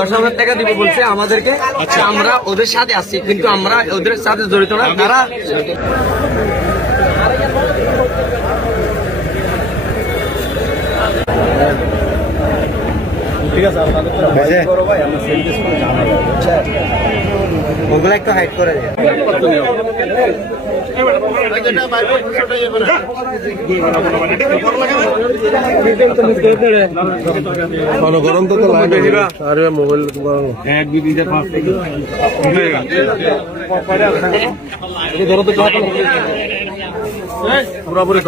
10,000 টাকা দিবে বলছে আমাদেরকে। আমরা ওদের সাথে আসছি, কিন্তু আমরা ওদের সাথে জড়িত না। তারা ঠিক আছে, ওগুলো একটু হাইড করে দেয়। গরম তো লাগে আরে মোবাইল এক দুই পাঁচ ধরো তো পুরোপুরি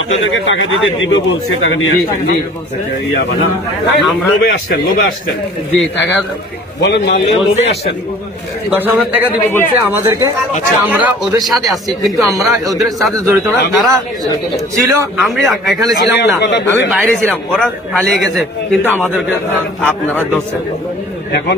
আপনাদেরকে টাকা দিতে দিবে বলছে, টাকা নিয়ে লোভে আসছেন, লোভে আসছেন। জি, টাকা বলেন না, লোভে আসছেন। 10,000 টাকা দিবে বলছে আমাদেরকে। আমরা ওদের সাথে আসছি, কিন্তু আমরা ওদের সাথে জড়িত না। তারা ছিল, আমি এখানে ছিলাম না, আমি বাইরে ছিলাম। ওরা পালিয়ে গেছে, কিন্তু আমাদেরকে আপনারা ধরছেন। এখন